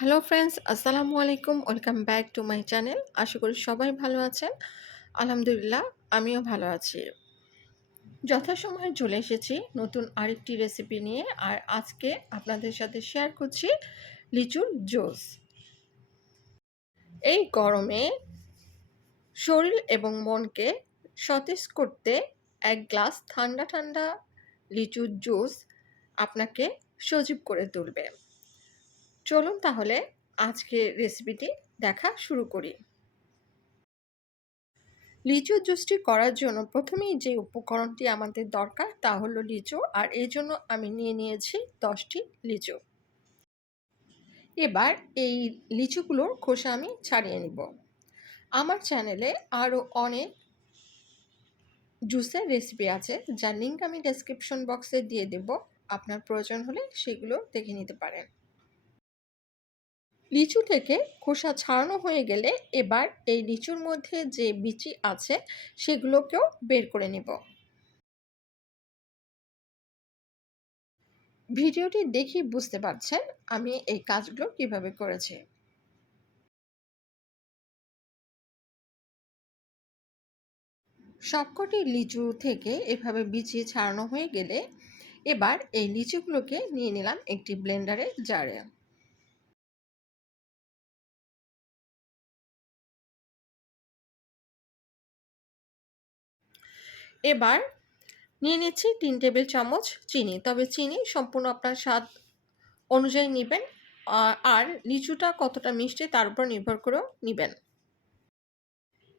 Hello friends আসসালামু আলাইকুম welcome back to my channel আশা করি সবাই ভালো আছেন আলহামদুলিল্লাহ আমিও ভালো আছি। যথাসময়ে চলে এসেছি নতুন আরেকটি রেসিপি নিয়ে। আর আজকে আপনাদের সাথে শেয়ার করছি লিচুর জুস। এই গরমে শরীর এবং মনকে সতেজ করতে এক গ্লাস ঠান্ডা ঠান্ডা লিচুর জুস আপনাকে সজীব করে তুলবে। চলুন তাহলে আজকে রেসিপিটি দেখা শুরু করি। লিচু জুসটি করার জন্য প্রথমেই যে উপকরণটি আমাদের দরকার তা হলো লিচু, আর এই জন্য আমি নিয়ে নিয়েছি দশটি লিচু। এবার এই লিচুগুলোর খোসা আমি ছাড়িয়ে নিব। আমার চ্যানেলে আরও অনেক জুসের রেসিপি আছে যার লিঙ্ক আমি ডেসক্রিপশন বক্সে দিয়ে দেব। আপনার প্রয়োজন হলে সেগুলো দেখে নিতে পারেন। লিচু থেকে খোসা ছাড়ানো হয়ে গেলে এবার এই লিচুর মধ্যে যে বিচি আছে সেগুলোকেও বের করে নেব। ভিডিওটি দেখি বুঝতে পারছেন আমি এই কাজগুলো কীভাবে করেছি। সবকটি লিচু থেকে এভাবে বিচি ছাড়ানো হয়ে গেলে এবার এই লিচুগুলোকে নিয়ে নিলাম একটি ব্লেন্ডারে জারে। এবার নিয়ে নিচ্ছি তিন টেবিল চামচ চিনি। তবে চিনি সম্পূর্ণ আপনার স্বাদ অনুযায়ী নেবেন, আর লিচুটা কতটা মিষ্টি তার উপর নির্ভর করেও নেবেন।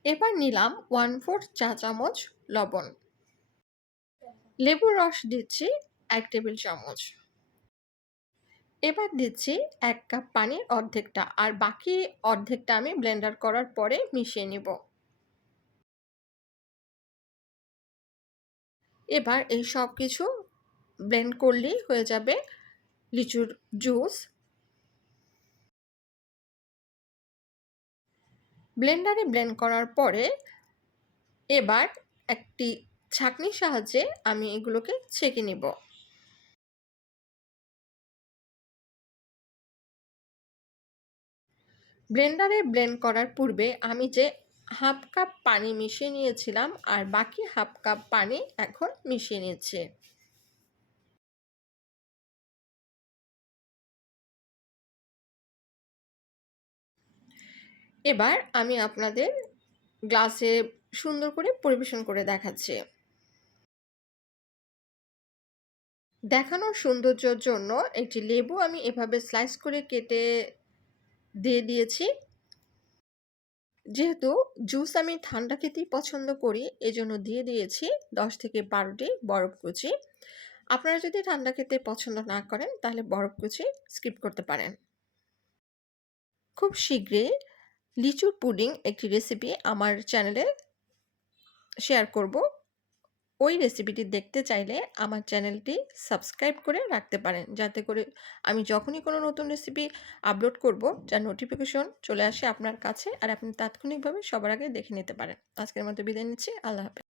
এবার নিলাম ওয়ান ফোর্থ চা চামচ লবণ। লেবুর রস দিচ্ছি এক টেবিল চামচ। এবার দিচ্ছি এক কাপ পানির অর্ধেকটা, আর বাকি অর্ধেকটা আমি ব্লেন্ডার করার পরে মিশিয়ে নেব। এবার এই সব কিছু ব্লেন্ড করলেই হয়ে যাবে লিচুর জুস ব্লেন্ডারে ব্লেন্ড করার পরে এবার একটি ছাঁকনির সাহায্যে আমি এগুলোকে ছেঁকে নিব। ব্লেন্ডারে ব্লেন্ড করার পূর্বে আমি যে হাফ কাপ পানি মিশিয়ে নিয়েছিলাম আর বাকি হাফ কাপ পানি এখন মিশিয়ে নিচ্ছে এবার আমি আপনাদের গ্লাসে সুন্দর করে পরিবেশন করে দেখাচ্ছি। দেখানোর সৌন্দর্যের জন্য একটি লেবু আমি এভাবে স্লাইস করে কেটে দিয়ে দিয়েছি। যেহেতু জুস আমি ঠান্ডা খেতেই পছন্দ করি, এজন্য দিয়ে দিয়েছি দশ থেকে বারোটি বরফ কুচি। আপনারা যদি ঠান্ডা খেতে পছন্দ না করেন, তাহলে বরফ কুচি স্কিপ করতে পারেন। খুব শীঘ্রই লিচুর পুডিং একটি রেসিপি আমার চ্যানেলে শেয়ার করব। ওই রেসিপিটি দেখতে চাইলে আমার চ্যানেলটি সাবস্ক্রাইব করে রাখতে পারেন। যাতে করে আমি যখনই কোনো নতুন রেসিপি আপলোড করব, যার নোটিফিকেশন চলে আসে আপনার কাছে আর আপনি তাৎক্ষণিকভাবে সবার আগে দেখে নিতে পারেন। আজকের মতো বিদায় নিচ্ছি। আল্লাহ হাফেজ।